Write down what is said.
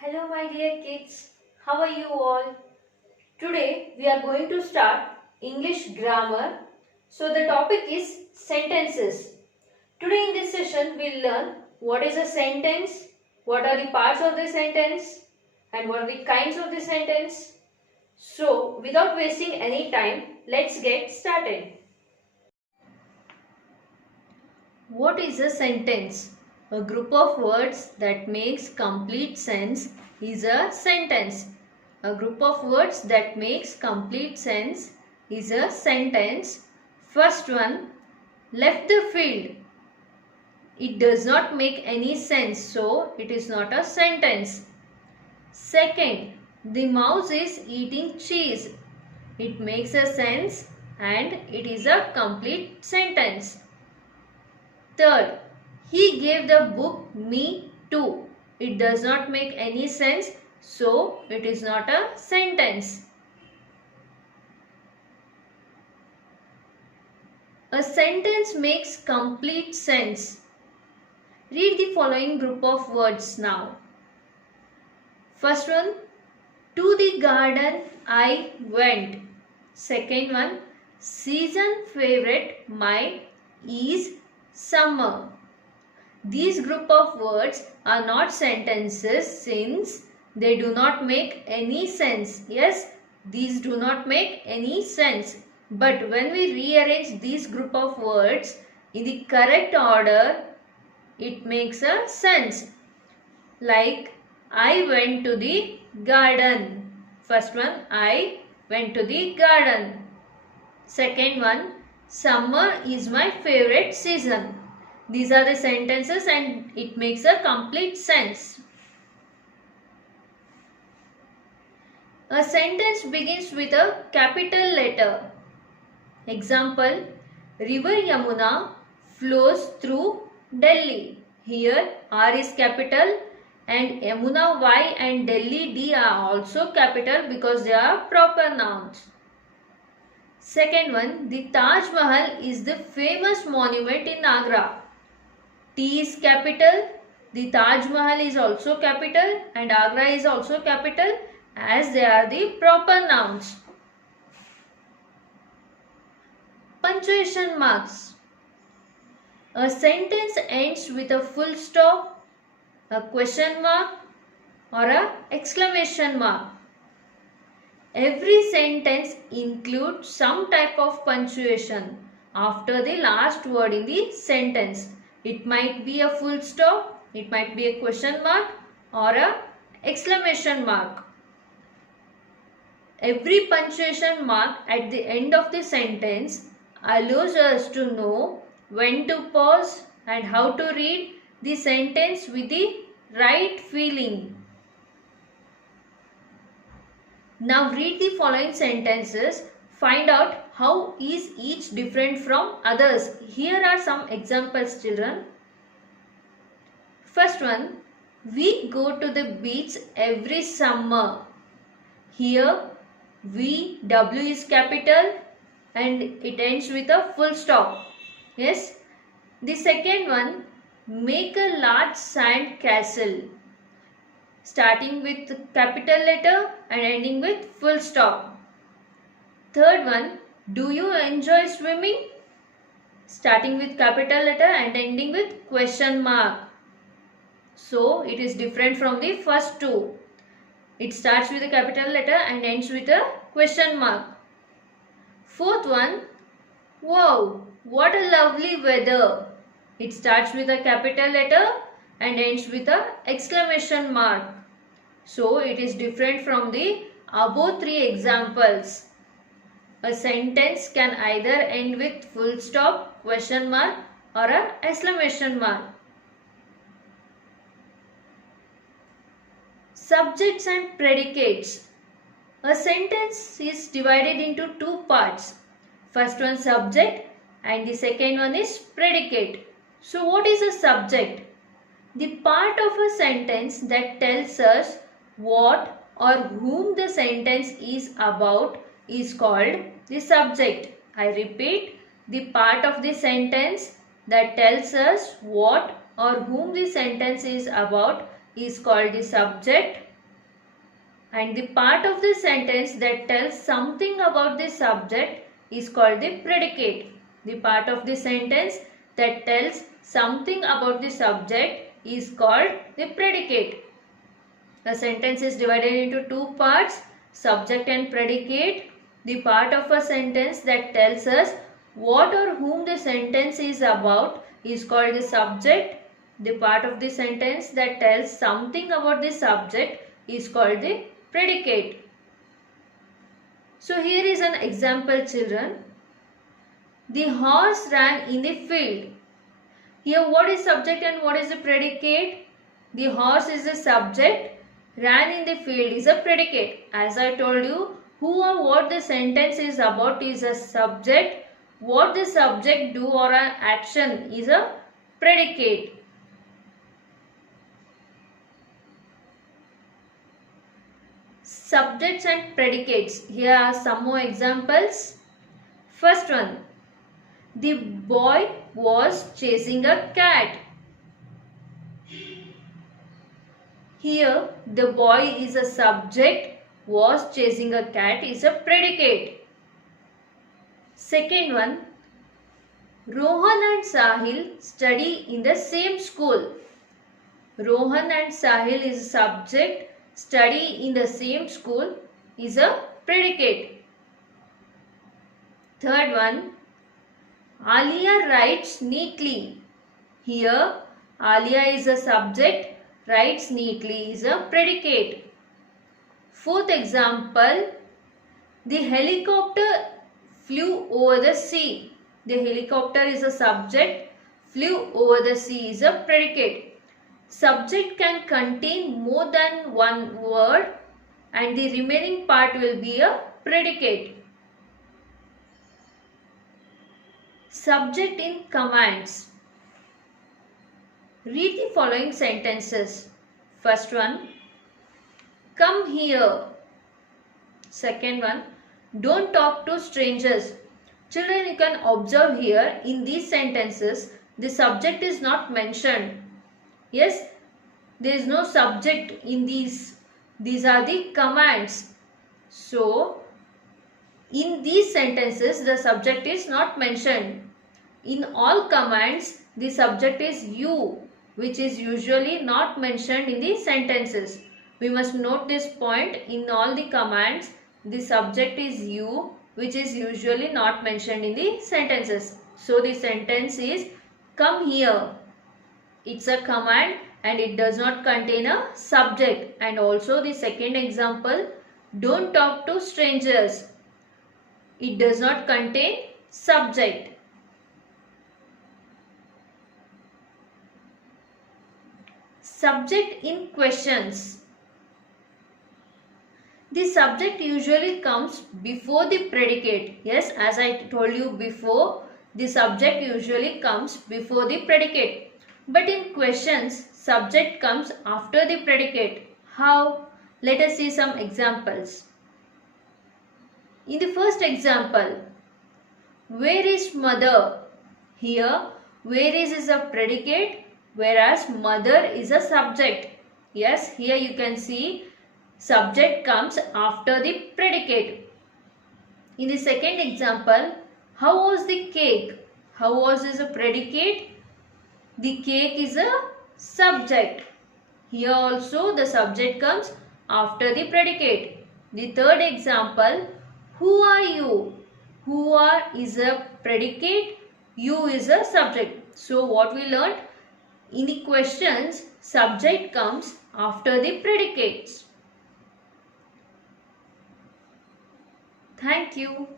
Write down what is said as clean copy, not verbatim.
Hello my dear kids, how are you all? Today we are going to start English grammar. So the topic is sentences. Today in this session we will learn what is a sentence, what are the parts of the sentence and what are the kinds of the sentence. So without wasting any time, let's get started. What is a sentence? A group of words that makes complete sense is a sentence. A group of words that makes complete sense is a sentence. First one, left the field. It does not make any sense, so it is not a sentence. Second, the mouse is eating cheese. It makes a sense and it is a complete sentence. Third, he gave the book me too. It does not make any sense, so it is not a sentence. A sentence makes complete sense. Read the following group of words now. First one, to the garden I went. Second one, season favorite my is summer. These group of words are not sentences since they do not make any sense. Yes, these do not make any sense. But when we rearrange these group of words in the correct order, it makes a sense. Like, I went to the garden. First one, I went to the garden. Second one, summer is my favorite season. These are the sentences and it makes a complete sense. A sentence begins with a capital letter. Example, River Yamuna flows through Delhi. Here R is capital and Yamuna Y and Delhi D are also capital because they are proper nouns. Second one, the Taj Mahal is the famous monument in Agra. T is capital, the Taj Mahal is also capital and Agra is also capital as they are the proper nouns. Punctuation marks. A sentence ends with a full stop, a question mark or a exclamation mark. Every sentence includes some type of punctuation after the last word in the sentence. It might be a full stop, it might be a question mark or a exclamation mark. Every punctuation mark at the end of the sentence allows us to know when to pause and how to read the sentence with the right feeling. Now read the following sentences. Find out how is each different from others. Here are some examples, children. First one, we go to the beach every summer. Here W is capital and it ends with a full stop. Yes. The second one, make a large sand castle. Starting with capital letter and ending with full stop. Third one, do you enjoy swimming? Starting with capital letter and ending with question mark. So it is different from the first two. It starts with a capital letter and ends with a question mark. Fourth one, wow, what a lovely weather. It starts with a capital letter and ends with a exclamation mark. So it is different from the above three examples. A sentence can either end with full stop, question mark or an exclamation mark. Subjects and predicates. A sentence is divided into two parts. First one subject and the second one is predicate. So what is a subject? The part of a sentence that tells us what or whom the sentence is about is called the subject. I repeat, the part of the sentence that tells us what or whom the sentence is about is called the subject and the part of the sentence that tells something about the subject is called the predicate. The part of the sentence that tells something about the subject is called the predicate. A sentence is divided into two parts, subject and predicate. The part of a sentence that tells us what or whom the sentence is about is called the subject. The part of the sentence that tells something about the subject is called the predicate. So here is an example, children. The horse ran in the field. Here what is subject and what is the predicate? The horse is the subject, ran in the field is a predicate. As I told you, who or what the sentence is about is a subject. What the subject do or an action is a predicate. Subjects and predicates. Here are some more examples. First one. The boy was chasing a cat. Here the boy is a subject, was chasing a cat is a predicate. Second one, Rohan and Sahil study in the same school. Rohan and Sahil is a subject, study in the same school is a predicate. Third one, Alia writes neatly. Here Alia is a subject, writes neatly is a predicate. Fourth example, the helicopter flew over the sea. The helicopter is a subject, flew over the sea is a predicate. Subject can contain more than one word and the remaining part will be a predicate. Subject in commands. Read the following sentences. First one, come here. Second one, don't talk to strangers. Children, you can observe here in these sentences, the subject is not mentioned. Yes, there is no subject in these. These are the commands. So, in these sentences, the subject is not mentioned. In all commands, the subject is you, which is usually not mentioned in the sentences. We must note this point. In all the commands, the subject is you, which is usually not mentioned in the sentences. So the sentence is come here. It's a command and it does not contain a subject. And also the second example, don't talk to strangers. It does not contain subject. Subject in questions. The subject usually comes before the predicate. Yes, as I told you before, the subject usually comes before the predicate. But in questions, subject comes after the predicate. How? Let us see some examples. In the first example, where is mother? Here, where is a predicate, whereas mother is a subject. Yes, here you can see subject comes after the predicate. In the second example, how was the cake? How was is a predicate. The cake is a subject. Here also the subject comes after the predicate. The third example, who are you? Who are is a predicate. You is a subject. So what we learned? In the questions, subject comes after the predicates. Thank you.